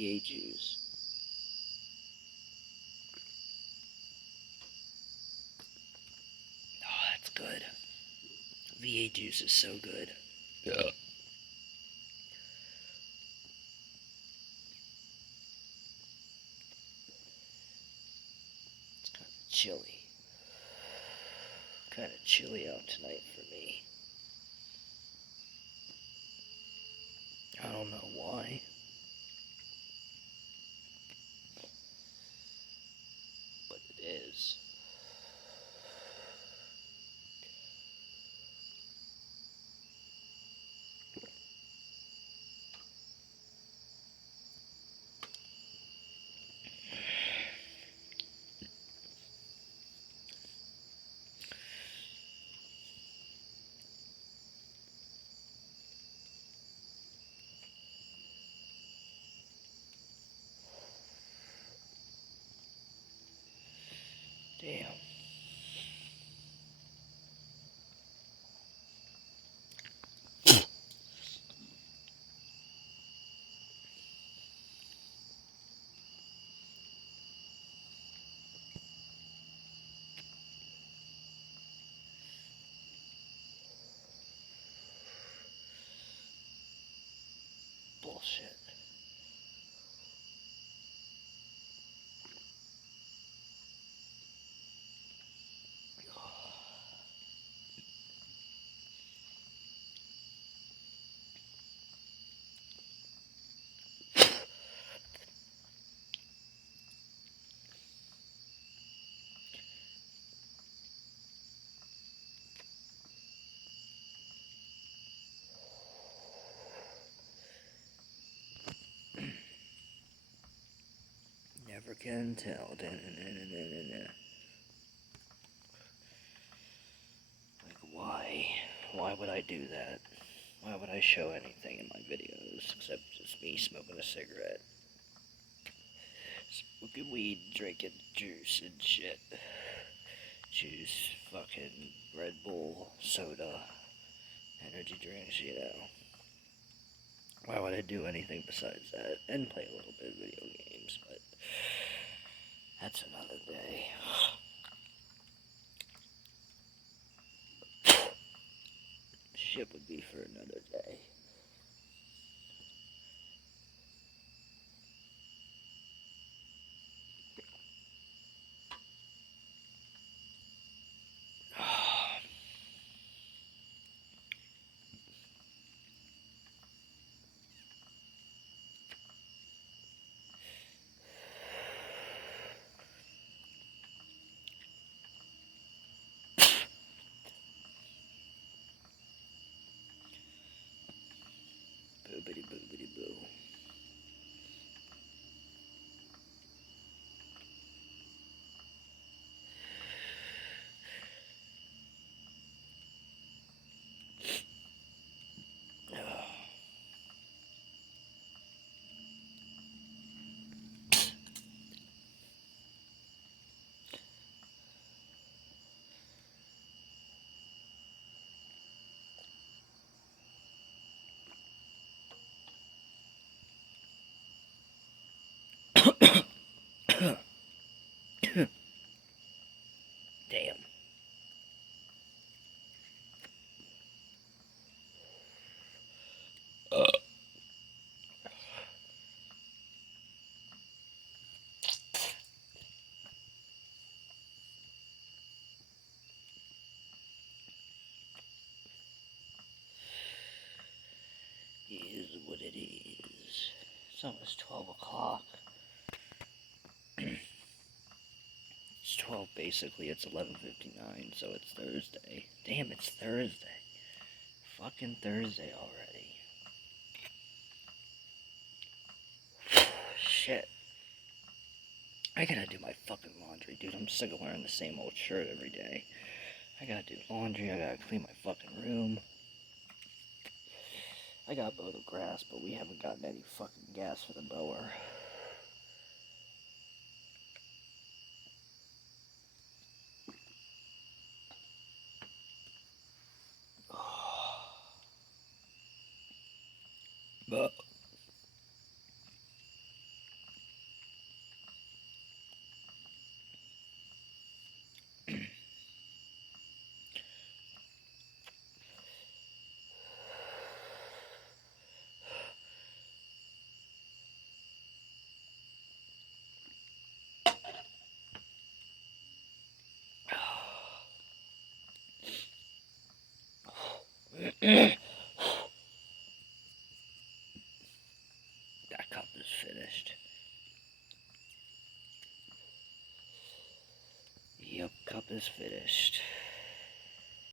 V8 juice. Oh, that's good. V8 juice is so good. Yeah. It's kind of chilly. Kind of chilly out tonight for me. I don't know why. But it is. Damn. Bullshit. Never can tell. Like, why? Why would I do that? Why would I show anything in my videos except just me smoking a cigarette? Smoking weed, drinking juice and shit. Juice, fucking Red Bull, soda, energy drinks, you know. Why would I do anything besides that? And play a little bit of video games, but that's another day. Shit would be for another day. Boobity boobity boo. Damn. Is what it is. It's almost 12 o'clock. It's 12 basically, it's 11:59, so it's Thursday. Damn, it's Thursday. Fucking Thursday already. Shit. I gotta do my fucking laundry, dude. I'm sick of wearing the same old shirt every day. I gotta do laundry, I gotta clean my fucking room. I got mow the grass, but we haven't gotten any fucking gas for the mower. But That cup is finished. Yup, cup is finished.